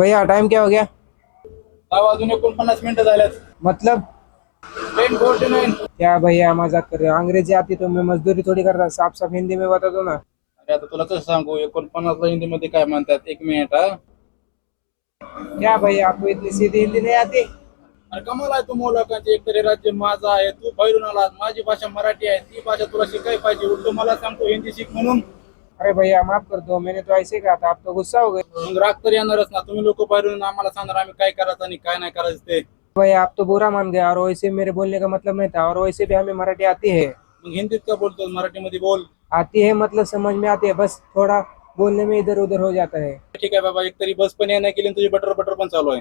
भैया टाइम क्या हो गया? दहा वाजून एकोणपन्नास मिनिटं झाल्यात. मतलब? टेन फोर्टी नाईन क्या भैया मजाक कर रहे हो? अंग्रेजी आती तो मैं मजदूरी थोड़ी करता साफ साफ हिंदी में बता दो ना. अरे आता तुला कसं सांगू एकोणपन्नासला हिंदीमध्ये काय म्हणतात? एक मिनिट हा. क्या भैया आपको इतनी सीधी हिंदी नहीं आती? अरे कमाल आहे तू लोकांचे एकतरी राज्य माझं आहे तू बाहेरून आला माझी भाषा मराठी आहे ती भाषा तुला शिकाय पाहिजे उलट मला सांगतो हिंदी शिक म्हणून. अरे भैया माफ कर दो मैंने तो ऐसे ही कहा था आप तो गुस्सा हो गए। मग राग तर येणारच ना तुम्ही लोक बाहेरून आम्हाला सांगणार आम्ही काय करायचं आणि काय नाही करायचं ते. भैया आप तो बुरा मान गए और वैसे मेरे बोलने का मतलब नहीं था और वैसे भी हमें मराठी आती है। मग हिंदीत का बोलतो मराठीमध्ये बोल. आती है मतलब समझ में आती है बस थोड़ा बोलने में इधर उधर हो जाता है। ठीक आहे बाबा एकतरी बस पण येणं केली आणि तुझी बटर बटर पण चालू आहे.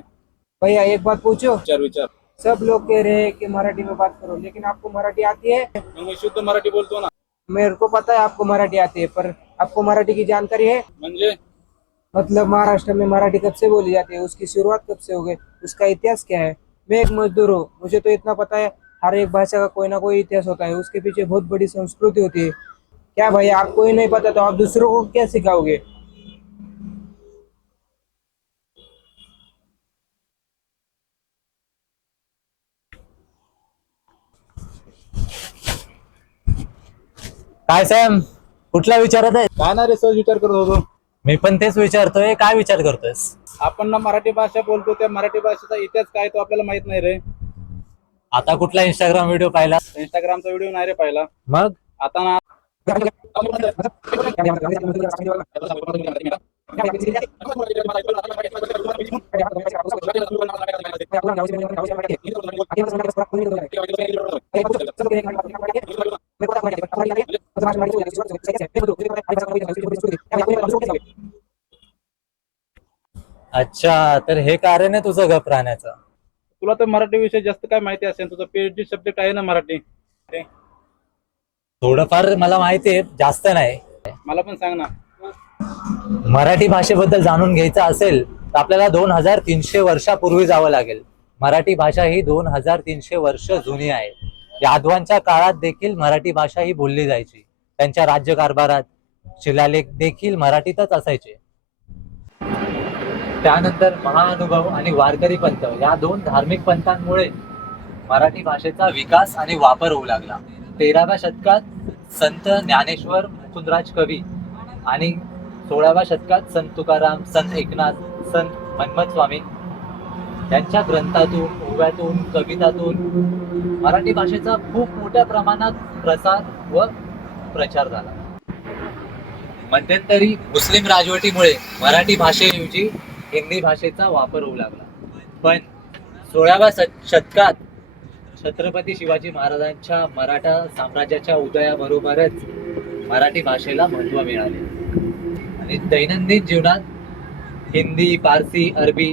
भैया एक बात पूछो। विचार विचार. सब लोग कह रहे हैं कि मराठी में बात करो लेकिन आपको मराठी आती है? मग मी शुद्ध मराठी बोलतो ना. मेरे को पता है आपको मराठी आती है पर आपको मराठी की जानकारी है? म्हणजे? मतलब महाराष्ट्र में मराठी कब से बोली जाती है? उसकी शुरुआत कब से हो गई? उसका इतिहास क्या है? मैं एक मजदूर हूँ मुझे तो इतना पता है हर एक भाषा का कोई ना कोई इतिहास होता है। उसके पीछे बहुत बड़ी संस्कृति होती है। क्या भाई आपको ही नहीं पता तो आप दूसरों को क्या सिखाओगे? काय सॅम? कुठला विचारत आहे? काय ना रे सहज विचार करत होतो. मी पण तेच विचारतोय काय विचार करतोयस? आपण ना मराठी भाषा बोलतो त्या मराठी भाषेचा इतिहास काय तो आपल्याला माहीत नाही रे. आता कुठला इंस्टाग्राम व्हिडिओ पाहिला? इंस्टाग्रामचा व्हिडिओ नाही रे पाहिला. मग? आता ना अच्छा तर हे कारण आहे तुझं गप राहण्याचं? तुला तर मराठी विषय जास्त काय माहिती असेल तुझा पीएचडी सब्जेक्ट आहे ना मराठी. थोडंफार मला माहिती आहे जास्त नाही. मला पण सांग ना. मराठी भाषेबद्दल जाणून घ्यायचं असेल तर आपल्याला दोन हजार तीनशे वर्षापूर्वी जावं लागेल. मराठी भाषा ही दोन हजार तीनशे वर्ष जुनी आहे. यादवांच्या काळात देखील मराठी भाषा ही बोलली जायची. त्यांच्या राज्यकारभारात शिलालेख देखील मराठीतच असायचे. त्यानंतर महाअनुभव आणि वारकरी पंथ या दोन धार्मिक पंथांमुळे मराठी भाषेचा विकास आणि वापर होऊ लागला. तेराव्या शतकात संत ज्ञानेश्वर मुकुंदराज कवी आणि सोळाव्या शतकात संत तुकाराम संत एकनाथ संत मन्मथ स्वामी यांच्या ग्रंथातून ओव्यातून कवितातून मराठी भाषेचा खूप मोठ्या प्रमाणात प्रसार व प्रचार झाला. मध्यंतरी मुस्लिम राजवटीमुळे मराठी भाषेऐवजी हिंदी भाषेचा वापर होऊ लागला. पण सोळाव्या शतकात छत्रपती शिवाजी महाराजांच्या मराठा साम्राज्याच्या उदयाबरोबरच मराठी भाषेला महत्त्व मिळाले. आणि दैनंदिन जीवनात हिंदी पारसी अरबी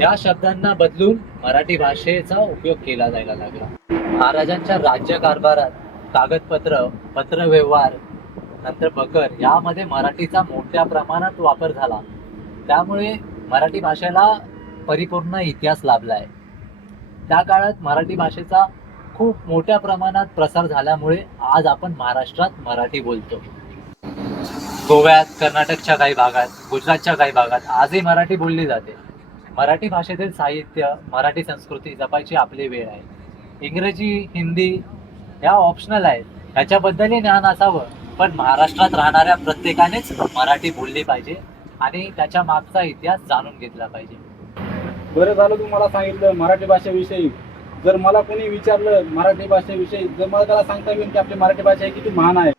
या शब्दांना बदलून मराठी भाषेचा उपयोग केला जायला लागला. महाराजांच्या राज्यकारभारात कागदपत्र पत्रव्यवहार नंतर बकर यामध्ये मराठीचा मोठ्या प्रमाणात वापर झाला. त्यामुळे मराठी भाषेला परिपूर्ण इतिहास लाभला आहे त्या काळात मराठी भाषेचा खूप मोठ्या प्रमाणात प्रसार झाल्यामुळे आज आपण महाराष्ट्रात मराठी बोलतो. गोव्यात कर्नाटकच्या काही भागात गुजरातच्या काही भागात आजही मराठी बोलली जाते. मराठी भाषेतील साहित्य मराठी संस्कृती जपायची आपली वेळ आहे. इंग्रजी हिंदी ह्या ऑप्शनल आहेत. ह्याच्याबद्दलही ज्ञान असावं. पण महाराष्ट्रात राहणाऱ्या प्रत्येकानेच मराठी बोलली पाहिजे आणि त्याच्या मागचा इतिहास जाणून घेतला पाहिजे. बरं झालं तू मला सांगितलं मराठी भाषेविषयी. जर मला कोणी विचारलं मराठी भाषेविषयी जर मला त्याला सांगता येईल की आपली मराठी भाषा ही किती महान आहे.